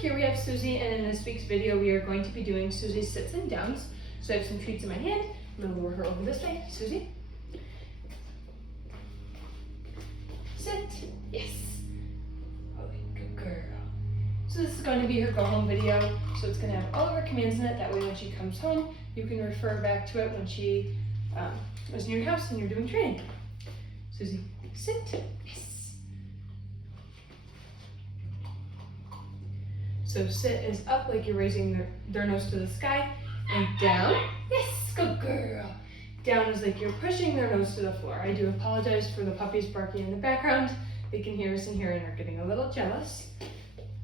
here we have Suzy, and in this week's video we are going to be doing Suzy's sits and downs. So I have some treats in my hand. I'm going to lure her over this way. Suzy. Sit. Yes. Oh, good girl. So this is going to be her go home video. So it's going to have all of her commands in it. That way when she comes home, you can refer back to it when she was in your house and you're doing training. Suzy, sit. Yes. So sit is up like you're raising their nose to the sky, and down. Yes, good girl. Down is like you're pushing their nose to the floor. I do apologize for the puppies barking in the background. They can hear us in here and are getting a little jealous.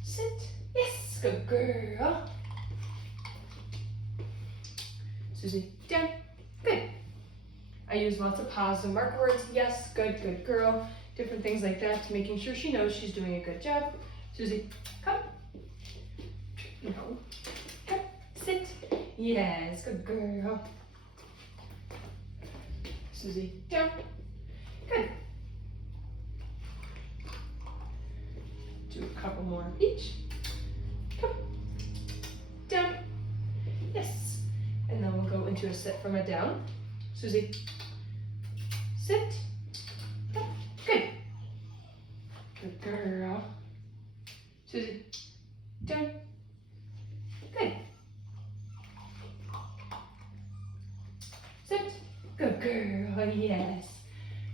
Sit. Yes, good girl. Suzy, down. Good. I use lots of positive marker words. Yes, good, good girl. Different things like that to making sure she knows she's doing a good job. Suzy, come. No. Come. Sit. Yes, good girl. Suzy, down. Good. Do a couple more each. Come. Down. Yes. And then we'll go into a sit from a down. Suzy, sit. Come. Good. Good girl. Suzy, down. Good. Sit. Good girl, yes.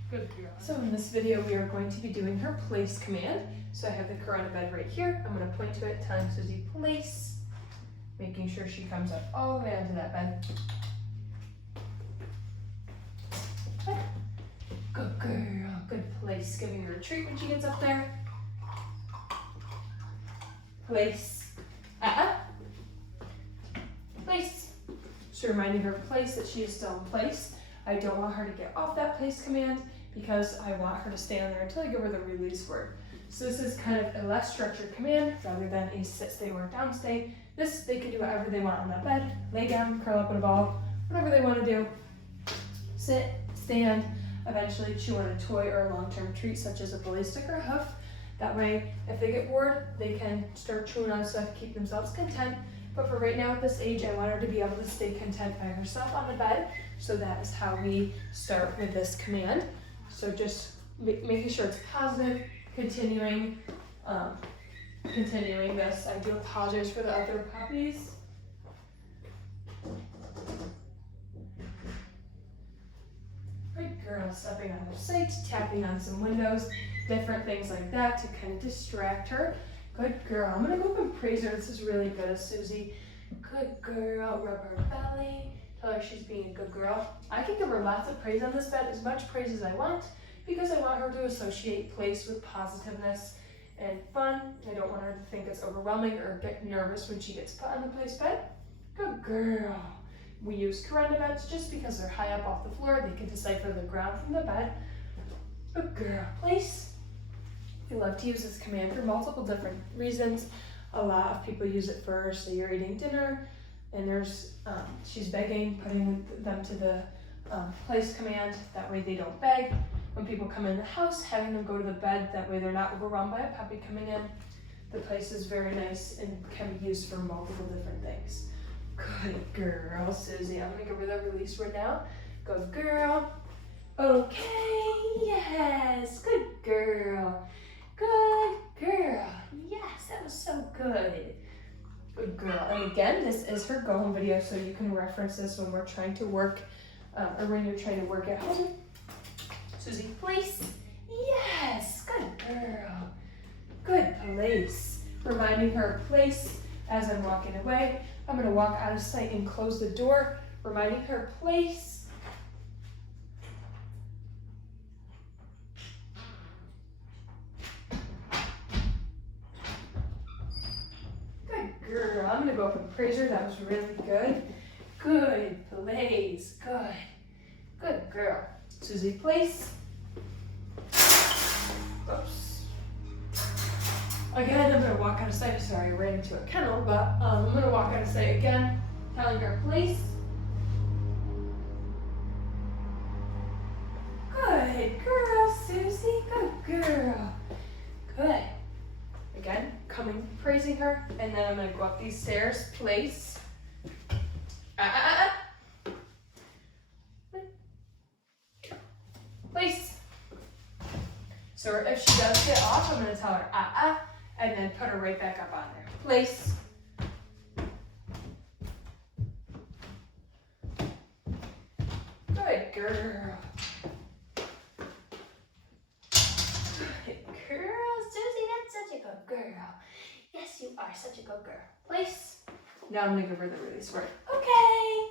Good girl. So in this video, we are going to be doing her place command. So I have the Corona bed right here. I'm going to point to it, telling Suzy place, making sure she comes up all the way onto that bed. Good girl, good place. Giving her a treat when she gets up there. Place. Place. So reminding her place that she is still in place. I don't want her to get off that place command because I want her to stay on there until I give her the release word. So this is kind of a less structured command rather than a sit, stay, or down, stay. This, they can do whatever they want on that bed. Lay down, curl up in a ball, whatever they want to do. Sit, stand, eventually chew on a toy or a long-term treat such as a belly stick or a hoof. That way, if they get bored, they can start chewing on stuff, keep themselves content. But for right now at this age, I want her to be able to stay content by herself on the bed. So that is how we start with this command. So just making sure it's positive, continuing this. I do apologize for the other puppies. Good girl, stepping out of sight, tapping on some windows, different things like that to kind of distract her. Good girl. I'm going to go up and praise her. This is really good, Suzy. Good girl. Rub her belly. Tell her she's being a good girl. I can give her lots of praise on this bed, as much praise as I want, because I want her to associate place with positiveness and fun. I don't want her to think it's overwhelming or get nervous when she gets put on the place bed. Good girl. We use Corona beds just because they're high up off the floor. They can decipher the ground from the bed. Good girl. Place. We love to use this command for multiple different reasons. A lot of people use it for, say you're eating dinner and there's she's begging, putting them to the place command. That way they don't beg. When people come in the house, having them go to the bed, that way they're not overwhelmed by a puppy coming in. The place is very nice and can be used for multiple different things. Good girl, Suzy. I'm gonna give her the release word now. Good girl. Okay, yes, good girl. Good girl. Yes, that was so good. Good girl. And again, this is her go home video, so you can reference this when we're trying to work, or when you're trying to work at home. Suzy, place. Yes, good girl. Good place. Reminding her place as I'm walking away. I'm going to walk out of sight and close the door, reminding her place. Girl, I'm gonna go up and praise her. That was really good. Good place. Good. Good girl. Suzy, place. Oops. Again, I'm gonna walk out of sight. Sorry, I ran into a kennel, but I'm gonna walk out of sight again, telling her place. Good girl, Suzy. Good girl. Good. Again, coming praising her, and then I'm gonna go up these stairs, place. Place. So if she does get off, I'm gonna tell her and then put her right back up on there. Place. Good girl. Good girl, Suzy, that's such a good girl. Yes, you are such a good girl. Place. Now I'm gonna give her the release word. Okay.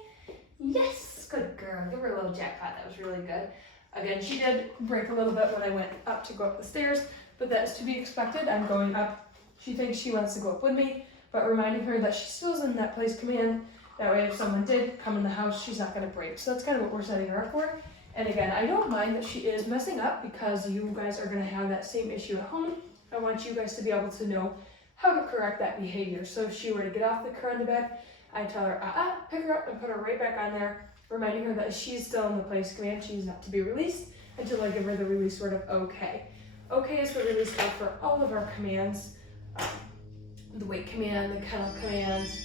Yes, good girl. Give her a little jackpot. That was really good. Again, she did break a little bit when I went up to go up the stairs, but that's to be expected. I'm going up. She thinks she wants to go up with me, but reminding her that she still is in that place command. That way if someone did come in the house, she's not going to break. So that's kind of what we're setting her up for. And again, I don't mind that she is messing up because you guys are going to have that same issue at home. I want you guys to be able to know how to correct that behavior. So if she were to get off the car in the bed, I tell her, pick her up and put her right back on there, reminding her that she's still in the place command. She's not to be released until I give her the release word of okay. Okay is for release code for all of our commands. The weight command, the kennel commands,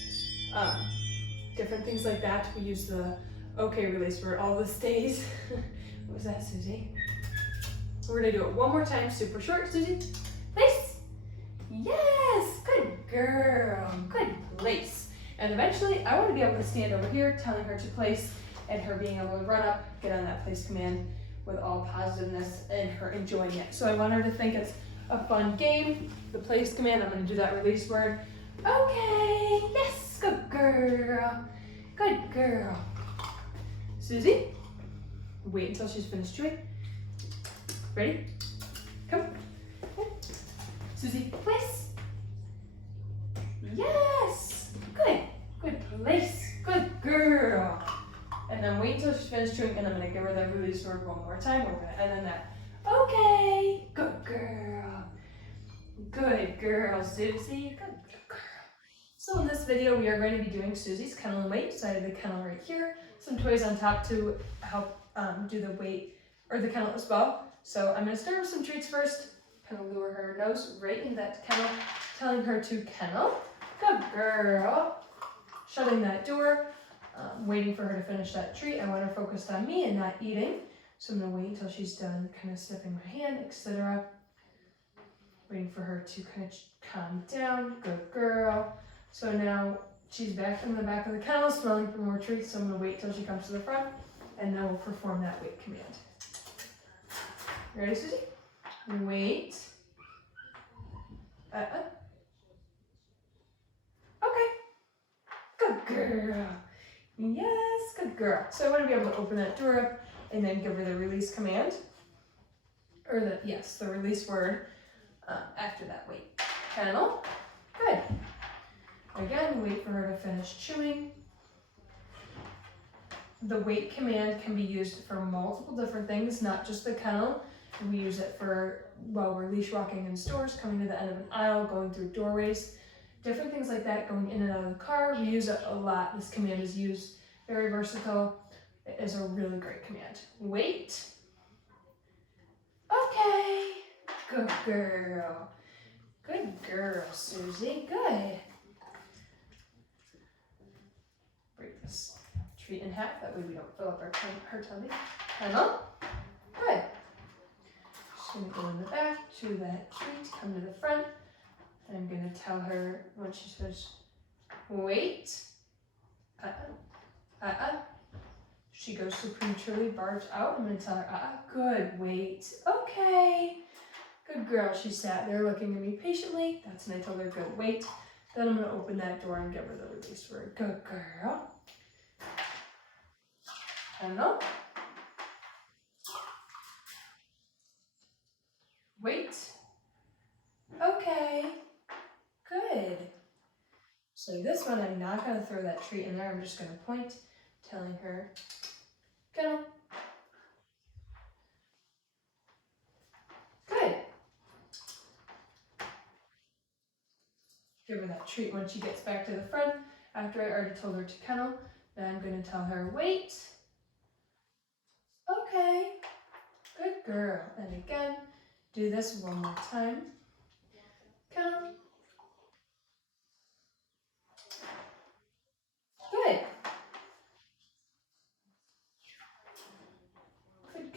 different things like that. We use the okay release for all the stays. What was that, Suzy? We're gonna do it one more time, super short, Suzy. Place. Yes, good girl, good place. And eventually I want to be able to stand over here telling her to place and her being able to run up, get on that place command with all positiveness and her enjoying it. So I want her to think it's a fun game. The place command, I'm going to do that release word. Okay, yes, good girl, good girl. Suzy, wait until she's finished chewing. Ready? Come. Suzy, place. Yes, good, good place, good girl. And then wait until she's finished chewing, and I'm gonna give her that release word one more time. We're gonna end on that. Okay, good girl. Good girl, Suzy. Good girl. So in this video, we are going to be doing Suzy's kennel and weight. So I have the kennel right here, some toys on top to help do the weight or the kennel as well. So I'm gonna start with some treats first. Kind of lure her nose right in that kennel, telling her to kennel. Good girl. Shutting that door. Waiting for her to finish that treat. I want her focused on me and not eating. So I'm going to wait until she's done kind of sniffing my hand, etc. Waiting for her to kind of calm down. Good girl. So now she's back in the back of the kennel, smelling for more treats. So I'm going to wait till she comes to the front, and then we'll perform that weight command. Ready, Suzy? Wait. Okay. Good girl. Yes, good girl. So I want to be able to open that door up and then give her the release command. Or the release word after that weight. Kennel. Good. Again, wait for her to finish chewing. The weight command can be used for multiple different things, not just the kennel. We use it for while we're leash walking in stores, coming to the end of an aisle, going through doorways. Different things like that, going in and out of the car. We use it a lot. This command is used, very versatile. It is a really great command. Wait. Okay. Good girl. Good girl, Suzy. Good. Break this treat in half. That way we don't fill up her tummy. Kennel. Good. Just going to go in the back, chew that treat, come to the front. I'm going to tell her when she's finished, wait. She goes to prematurely barge out. I'm going to tell her, good, wait. Okay. Good girl. She sat there looking at me patiently. That's when I told her, good, wait. Then I'm going to open that door and give her the release word. Good girl. Kennel. Wait. Okay. Good. So this one, I'm not going to throw that treat in there. I'm just going to point, telling her, kennel. Good. Give her that treat when she gets back to the front. After I already told her to kennel, then I'm going to tell her, wait. Okay. Good girl. And again, do this one more time. Kennel.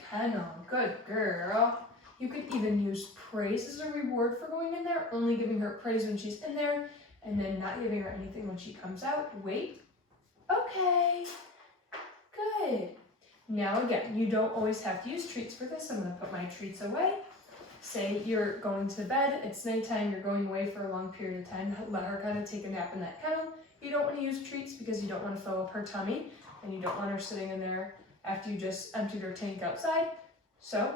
kennel. Good girl. You could even use praise as a reward for going in there, only giving her praise when she's in there, and then not giving her anything when she comes out. Wait. Okay. Good. Now again, you don't always have to use treats for this. I'm going to put my treats away. Say you're going to bed, it's nighttime, you're going away for a long period of time, let her kind of take a nap in that kennel. You don't want to use treats because you don't want to fill up her tummy, and you don't want her sitting in there after you just emptied her tank outside. So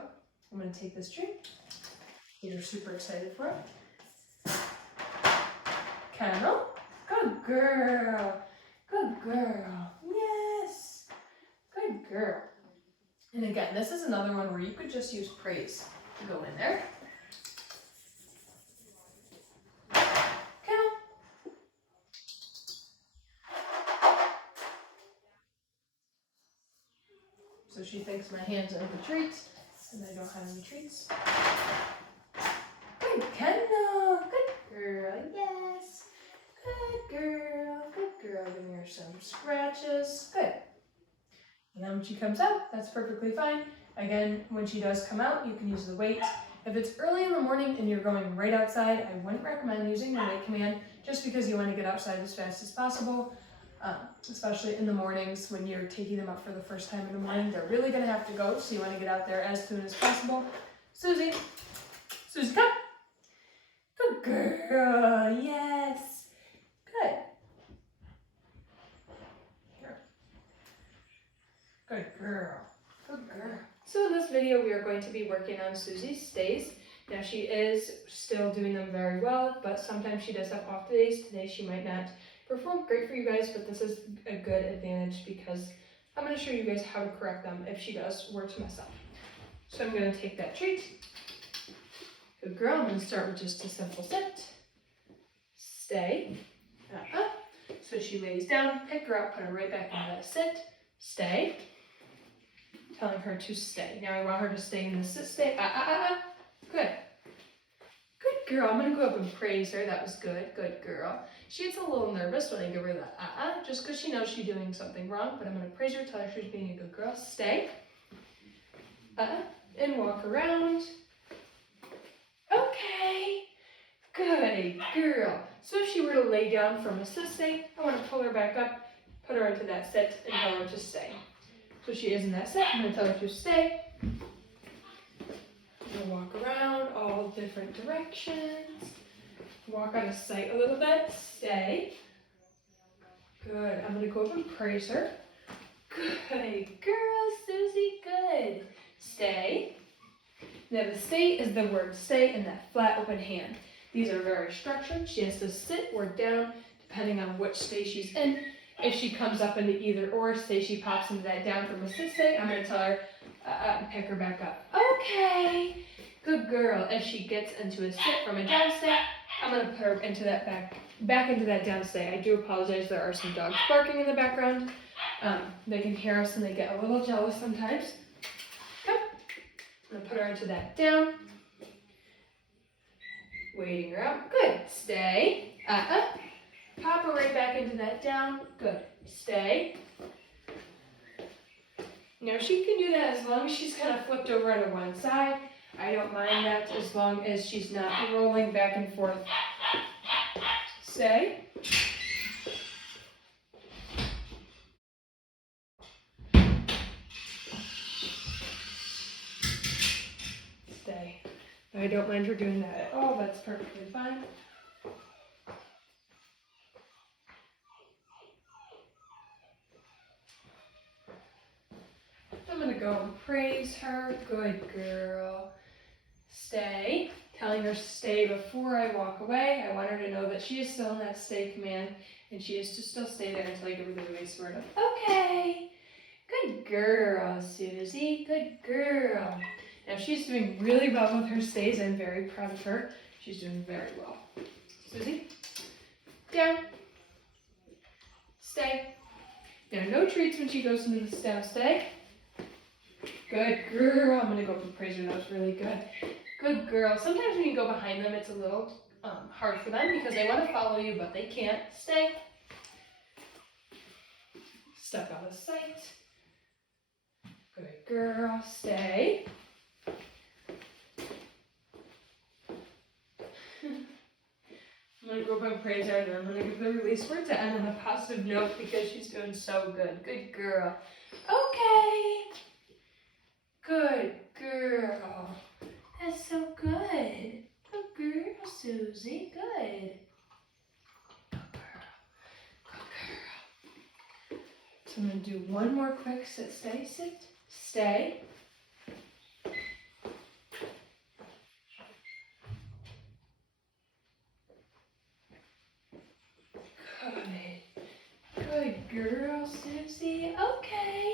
I'm going to take this treat. You're super excited for it. Kennel. Good girl. Good girl. Yes. Good girl. And again, this is another one where you could just use praise to go in there. Kennel. So she thinks my hands are the treats, and I don't have any treats. Good kennel. Good girl. Yes. Good girl. Good girl. Giving her some scratches. Good. And then when she comes out, that's perfectly fine. Again, when she does come out, you can use the wait. If it's early in the morning and you're going right outside, I wouldn't recommend using the wait command just because you want to get outside as fast as possible. Especially in the mornings when you're taking them out for the first time in the morning. They're really going to have to go, so you want to get out there as soon as possible. Suzy. Suzy, come. Good girl. Yes. Good. Good girl. Good girl. So in this video, we are going to be working on Suzy's stays. Now she is still doing them very well, but sometimes she does have off days. Today she might not perform great for you guys, but this is a good advantage because I'm going to show you guys how to correct them if she does were to mess up. So I'm going to take that treat. Good girl. I'm going to start with just a simple sit. Stay. So she lays down, pick her up, put her right back into that sit. Stay. Telling her to stay. Now I want her to stay in the sit, stay. Good. Good girl. I'm going to go up and praise her. That was good. Good girl. She gets a little nervous when I give her the just because she knows she's doing something wrong, but I'm going to praise her, tell her she's being a good girl. Stay. And walk around. Okay. Good girl. So if she were to lay down from a sit stay, I want to pull her back up, put her into that sit, and tell her to stay. So she is in that sit. I'm going to tell her to stay. I'm going to walk around all different directions. Walk out of sight a little bit. Stay. Good. I'm going to go up and praise her. Good girl, Suzy. Good. Stay. Now the stay is the word stay in that flat open hand. These are very structured. She has to sit or down depending on which stay she's in. If she comes up into either or, say she pops into that down from a sit stay, I'm going to tell her, pick her back up. Okay, good girl. If she gets into a sit from a down stay, I'm going to put her into that back into that down stay. I do apologize, there are some dogs barking in the background. They can hear us and they get a little jealous sometimes. Come. I'm going to put her into that down. Waiting her out. Good. Stay. Pop her right back into that down. Good. Stay. Now she can do that as long as she's kind of flipped over to one side. I don't mind that as long as she's not rolling back and forth. Stay. Stay. I don't mind her doing that at all. That's perfectly fine. I'm going to go and praise her. Good girl. Stay. Telling her stay before I walk away. I want her to know that she is still in that stay command and she is to still stay there until I give her the release word of okay. Good girl, Suzy. Good girl. Now she's doing really well with her stays. I'm very proud of her. She's doing very well. Suzy. Down. Stay. Now no treats when she goes into the down stay. Good girl. I'm going to go up and praise her. That was really good. Good girl. Sometimes when you go behind them, it's a little hard for them because they want to follow you, but they can't. Stay. Step out of sight. Good girl, stay. I'm going to go up and praise her, and then I'm going to give the release word to end on a positive note because she's doing so good. Good girl. Okay. Good girl. That's so good. Good girl, Suzy. Good. Good girl. Good girl. So I'm going to do one more quick sit, stay, sit, stay. Good girl, Suzy. Okay.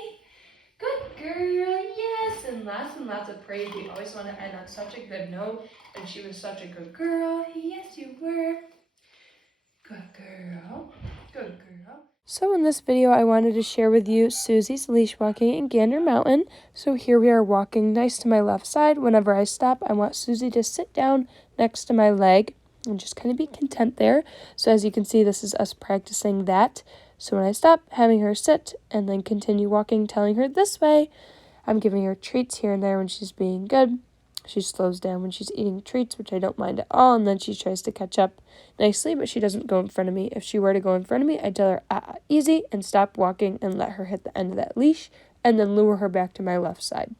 Good girl. Yes. And lots of praise. We always want to end on such a good note. And she was such a good girl. Yes, you were. Good girl. Good girl. So in this video, I wanted to share with you Suzy's leash walking in Gander Mountain. So here we are walking nice to my left side. Whenever I stop, I want Suzy to sit down next to my leg and just kind of be content there. So as you can see, this is us practicing that. So when I stop, having her sit and then continue walking, telling her this way. I'm giving her treats here and there when she's being good. She slows down when she's eating treats, which I don't mind at all, and then she tries to catch up nicely, but she doesn't go in front of me. If she were to go in front of me, I'd tell her, easy, and stop walking and let her hit the end of that leash, and then lure her back to my left side.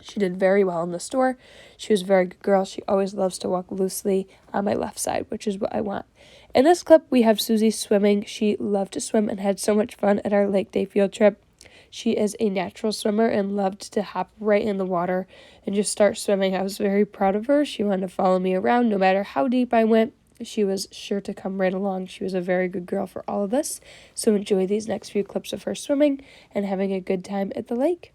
She did very well in the store. She was a very good girl. She always loves to walk loosely on my left side, which is what I want. In this clip, we have Suzy swimming. She loved to swim and had so much fun at our lake day field trip. She is a natural swimmer and loved to hop right in the water and just start swimming. I was very proud of her. She wanted to follow me around no matter how deep I went. She was sure to come right along. She was a very good girl for all of us. So enjoy these next few clips of her swimming and having a good time at the lake.